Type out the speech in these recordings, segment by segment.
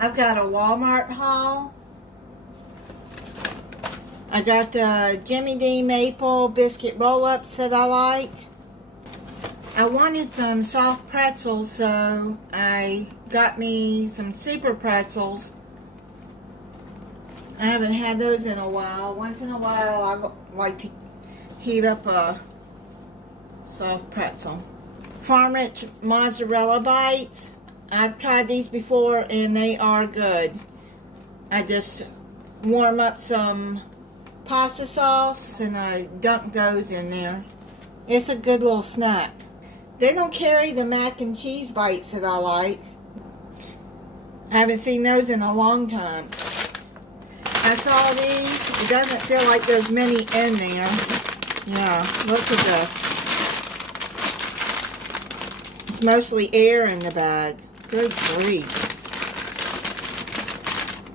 I've got a Walmart haul. I got the Jimmy Dean Maple Biscuit Roll-Ups that I like. I wanted some soft pretzels, so I got me some super pretzels. I haven't had those in a while. Once in a while, I like to heat up a soft pretzel. Farm Rich Mozzarella Bites. I've tried these before and they are good. I just warm up some pasta sauce and I dunk those in there. It's a good little snack. They don't carry the mac and cheese bites that I like. I haven't seen those in a long time. That's all these. It doesn't feel like there's many in there. Yeah, look at this. It's mostly air in the bag. Good grief.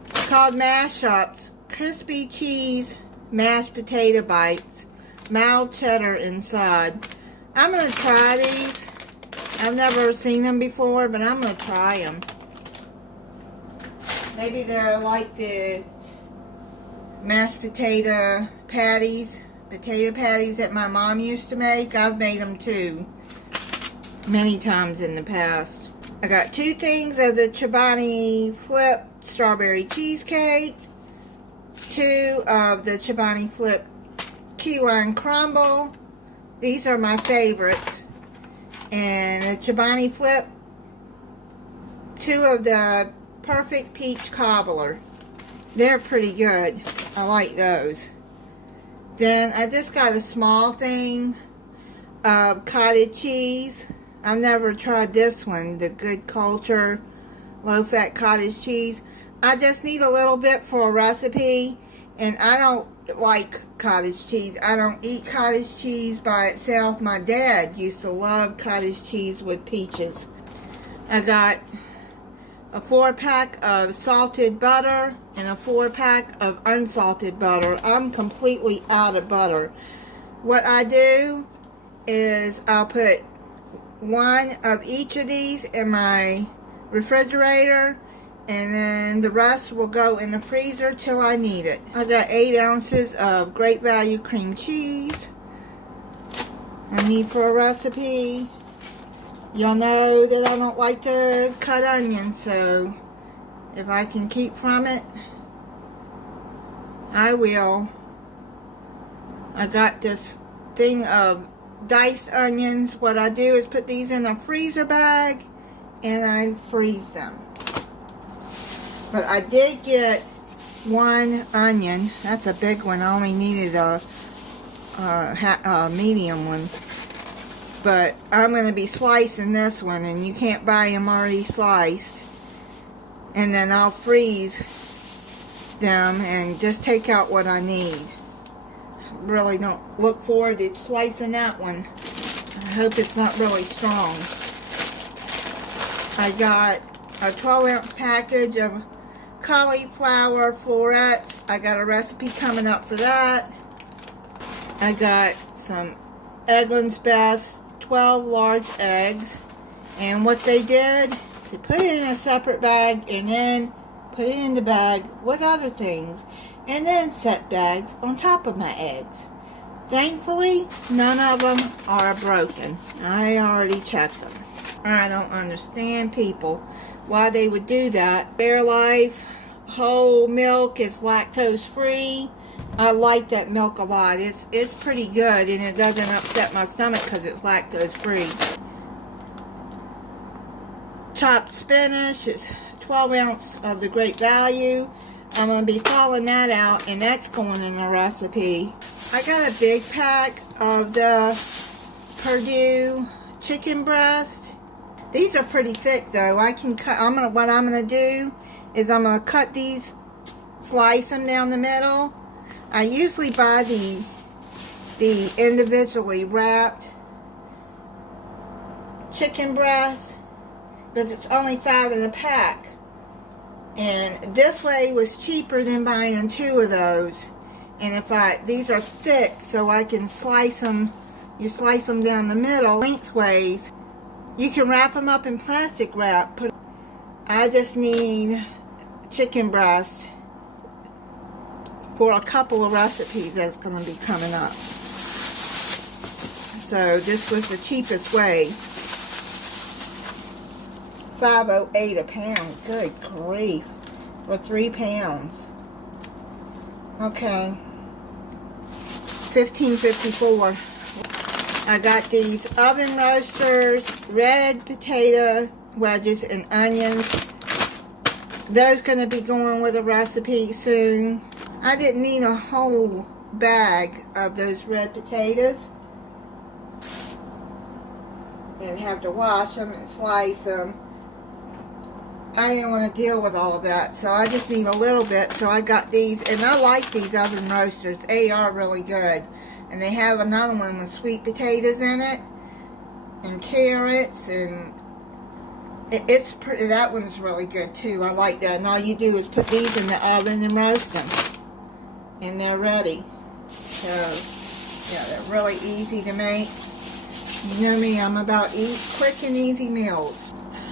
It's called Mash-Ups. Crispy cheese mashed potato bites. Mild cheddar inside. I'm going to try these. I've never seen them before, but I'm going to try them. Maybe they're like the mashed potato patties that my mom used to make. I've made them too many times in the past. I got 2 things of the Chobani Flip strawberry cheesecake, 2 of the Chobani Flip key lime crumble. These are my favorites. And the Chobani Flip, 2 of the perfect peach cobbler. They're pretty good. I like those. Then I just got a small thing of cottage cheese. I've never tried this one, the Good Culture low-fat cottage cheese. I just need a little bit for a recipe, and I don't like cottage cheese. I don't eat cottage cheese by itself. My dad used to love cottage cheese with peaches. I got a 4-pack of salted butter and a 4-pack of unsalted butter. I'm completely out of butter. What I do is I'll put 1 of each of these in my refrigerator, and then the rest will go in the freezer till I need it. I got 8 ounces of Great Value cream cheese I need for a recipe. Y'all know that I don't like to cut onions, so if I can keep from it, I will. I got this thing of diced onions. What I do is put these in a freezer bag and I freeze them. But I did get 1 onion. That's a big one. I only needed a medium one. But I'm going to be slicing this one, and you can't buy them already sliced. And then I'll freeze them and just take out what I need. Really don't look forward to slicing that one. I hope it's not really strong. I got a 12-ounce package of cauliflower florets. I got a recipe coming up for that. I got some Eggland's Best 12 large eggs, and what they did is they put it in a separate bag and then put it in the bag with other things, and then set bags on top of my eggs. Thankfully, none of them are broken. I already checked them. I don't understand people why they would do that. Fairlife whole milk is lactose free. I like that milk a lot. It's pretty good, and it doesn't upset my stomach because it's lactose free. Chopped spinach is 12 ounces of the Great Value. I'm going to be thawing that out, and that's going in a recipe. I got a big pack of the Perdue chicken breast. These are pretty thick though. I can cut. What I'm going to do is I'm going to cut these, slice them down the middle. I usually buy the individually wrapped chicken breast, but it's only 5 in a pack. And this way was cheaper than buying 2 of those. And these are thick, so I can slice them. You slice them down the middle lengthways. You can wrap them up in plastic wrap. I just need chicken breast for a couple of recipes that's going to be coming up. So this was the cheapest way. $5.08 a pound. Good grief. For 3 pounds. Okay. $15.54. I got these oven roasters, red potato wedges and onions. Those gonna be going with a recipe soon. I didn't need a whole bag of those red potatoes and have to wash them and slice them. I didn't want to deal with all of that, so I just need a little bit. So I got these, and I like these oven roasters. They are really good. And they have another one with sweet potatoes in it and carrots, and it's pretty. That one's really good too. I like that. And all you do is put these in the oven and roast them, and they're ready. So yeah, they're really easy to make. You know me, I'm about quick and easy meals.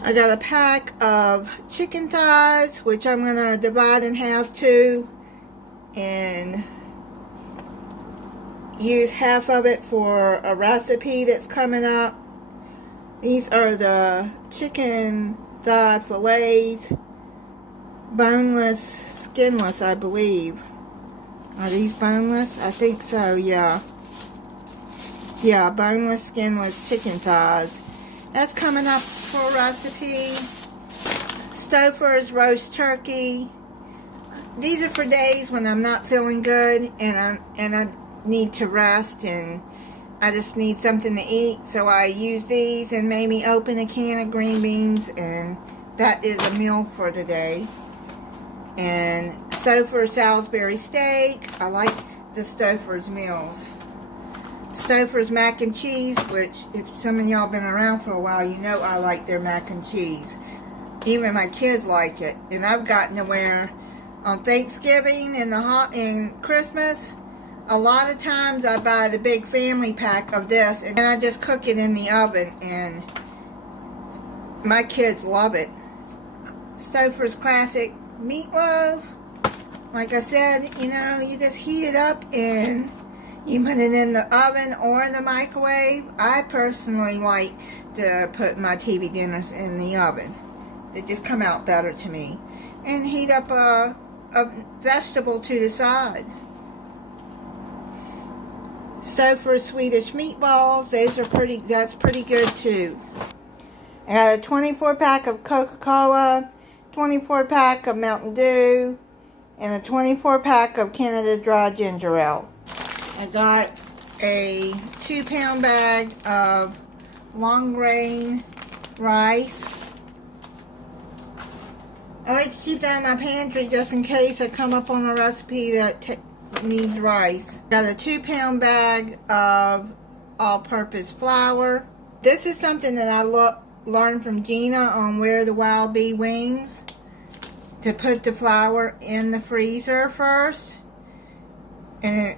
I got a pack of chicken thighs, which I'm going to divide in half too, and use half of it for a recipe that's coming up. These are the chicken thigh fillets, boneless, skinless, I believe. Are these boneless? I think so, yeah. Yeah, boneless, skinless chicken thighs. That's coming up for a recipe. Stouffer's roast turkey. These are for days when I'm not feeling good and I need to rest and I just need something to eat. So I use these and maybe open a can of green beans, and that is a meal for today. And Stouffer's Salisbury steak. I like the Stouffer's meals. Stouffer's mac and cheese, which if some of y'all been around for a while, you know I like their mac and cheese. Even my kids like it. And I've gotten to where on Thanksgiving and Christmas, a lot of times I buy the big family pack of this and I just cook it in the oven, and my kids love it. Stouffer's classic meatloaf. Like I said, you know, you just heat it up and you put it in the oven or in the microwave. I personally like to put my TV dinners in the oven. They just come out better to me. And heat up a vegetable to the side. Stouffer's Swedish meatballs. That's pretty good too. I got a 24 pack of Coca-Cola, 24 pack of Mountain Dew, and a 24 pack of Canada Dry Ginger Ale. I got a 2-pound bag of long grain rice. I like to keep that in my pantry just in case I come up on a recipe that needs rice. Got a 2-pound bag of all-purpose flour. This is something that I learned from Gina on Where the Wild Bee Wings. To put the flour in the freezer first. And it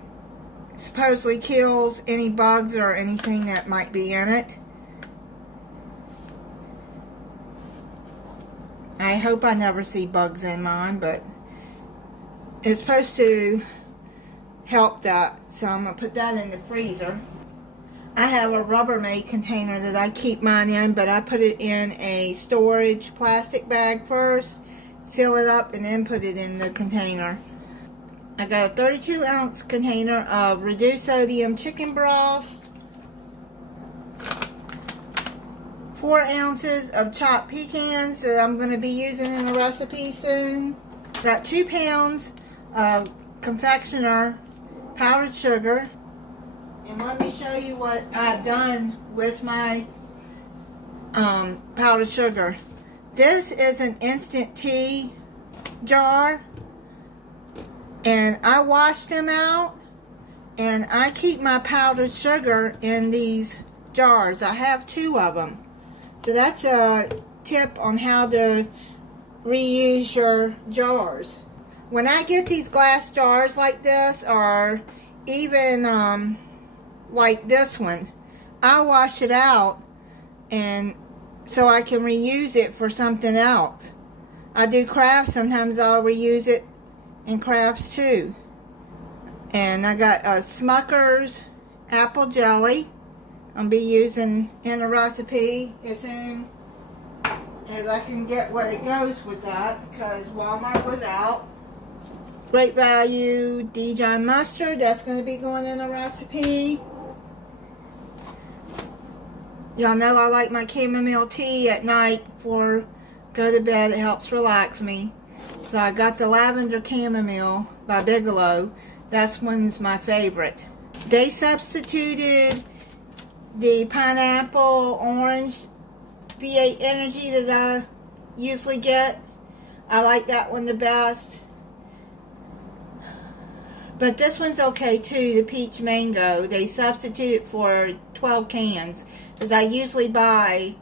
supposedly kills any bugs or anything that might be in it. I hope I never see bugs in mine, but it's supposed to help that. So I'm going to put that in the freezer. I have a Rubbermaid container that I keep mine in, but I put it in a storage plastic bag first, seal it up, and then put it in the container. I got a 32-ounce container of reduced sodium chicken broth, 4 ounces of chopped pecans that I'm going to be using in a recipe soon. Got 2 pounds of confectioner powdered sugar. And let me show you what I've done with my powdered sugar. This is an instant tea jar. And I wash them out, and I keep my powdered sugar in these jars. I have 2 of them. So that's a tip on how to reuse your jars. When I get these glass jars like this, or even like this one, I wash it out and so I can reuse it for something else. I do crafts. Sometimes I'll reuse it in crafts too. And I got Smucker's apple jelly. I'll be using in a recipe as soon as I can get what it goes with that, because Walmart was out. Great Value Dijon mustard, that's going to be going in a recipe. Y'all know I like my chamomile tea at night before go to bed. It helps relax me. So I got the lavender chamomile by Bigelow. That's one's my favorite. They substituted the pineapple orange V8 energy that I usually get. I like that one the best. But this one's okay too, the peach mango. They substituted for 12 cans. Because I usually buy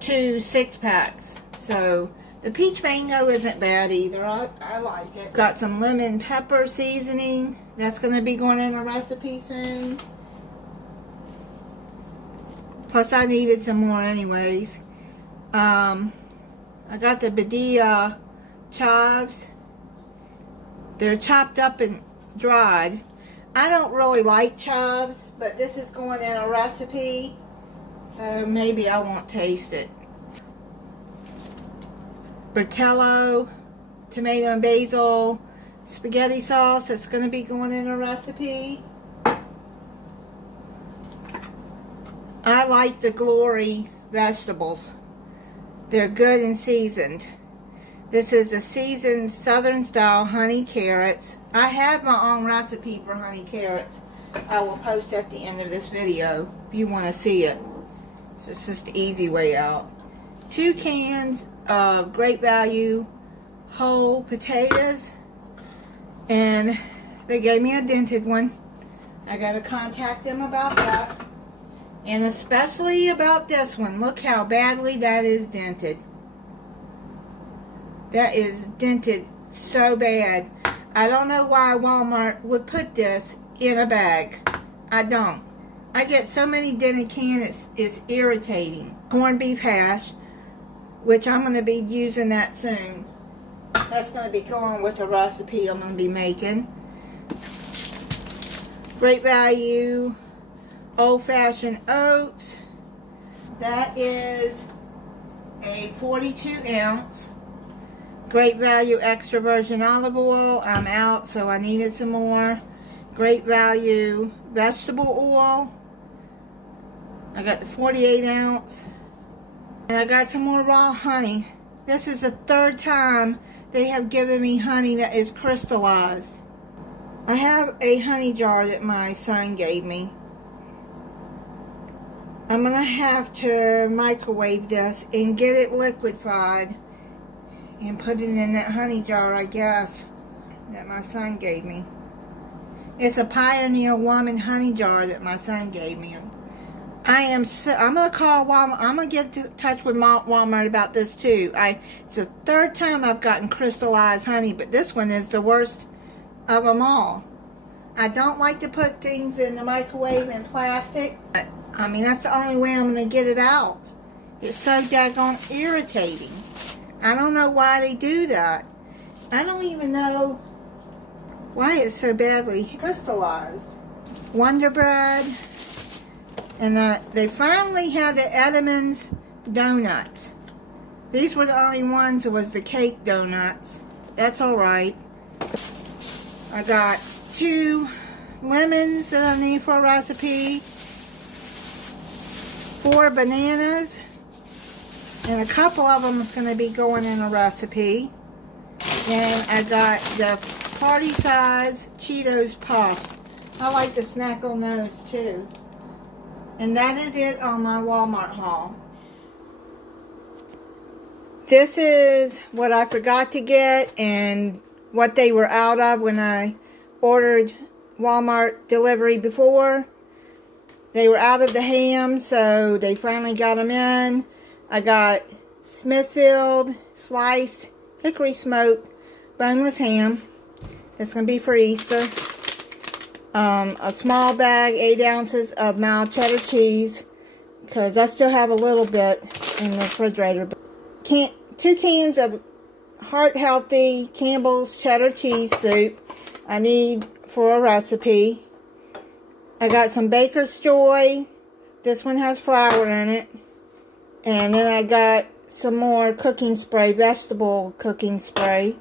2 6-packs. So the peach mango isn't bad either. I like it. Got some lemon pepper seasoning. That's going to be going in a recipe soon. Plus I needed some more anyways. I got the Badia chives. They're chopped up and dried. I don't really like chives, but this is going in a recipe, so maybe I won't taste it. Bertello, tomato and basil, spaghetti sauce. That's going to be going in a recipe. I like the Glory vegetables. They're good and seasoned. This is the seasoned Southern style honey carrots. I have my own recipe for honey carrots. I will post at the end of this video if you want to see it. So it's just the easy way out. 2 cans of Great Value whole potatoes. And they gave me a dented one. I got to contact them about that. And especially about this one. Look how badly that is dented. That is dented so bad. I don't know why Walmart would put this in a bag. I don't. I get so many dented cans, it's irritating. Corned beef hash, which I'm going to be using that soon. That's going to be going with a recipe I'm going to be making. Great Value old-fashioned oats. That is a 42 ounce. Great Value extra virgin olive oil. I'm out, so I needed some more. Great Value vegetable oil. I got the 48 ounce. And I got some more raw honey. This is the 3rd time they have given me honey that is crystallized. I have a honey jar that my son gave me. I'm going to have to microwave this and get it liquefied and put it in that honey jar, I guess, that my son gave me. It's a Pioneer Woman honey jar that my son gave me. I'm going to call Walmart. I'm going to get in touch with Walmart about this too. It's the 3rd time I've gotten crystallized honey, but this one is the worst of them all. I don't like to put things in the microwave in plastic. I mean, that's the only way I'm going to get it out. It's so daggone irritating. I don't know why they do that. I don't even know why it's so badly crystallized. Wonder Bread. And they finally had the Edmonds donuts. These were the only ones that was the cake donuts. That's alright. I got 2 lemons that I need for a recipe. 4 bananas. And a couple of them is going to be going in a recipe. And I got the party size Cheetos Puffs. I like to snack on those too. And that is it on my Walmart haul. This is what I forgot to get and what they were out of when I ordered Walmart delivery before. They were out of the ham, so they finally got them in. I got Smithfield sliced hickory smoked boneless ham. That's going to be for Easter. A small bag, 8 ounces of mild cheddar cheese, because I still have a little bit in the refrigerator. 2 cans of heart healthy Campbell's cheddar cheese soup I need for a recipe. I got some Baker's Joy. This one has flour in it. And then I got some more cooking spray, vegetable cooking spray.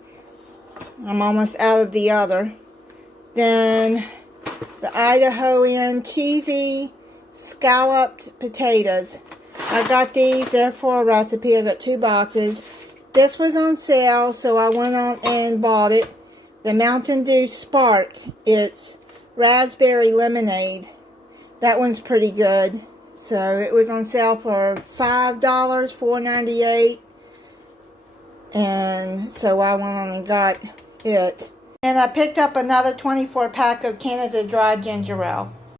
I'm almost out of the other. Then the Idahoan cheesy scalloped potatoes. I got these, they're for a recipe. I got 2 boxes. This was on sale, so I went on and bought it. The Mountain Dew Spark. It's raspberry lemonade. That one's pretty good. So it was on sale for $5, $4.98. And so I went on and got it. And I picked up another 24 pack of Canada Dry Ginger Ale.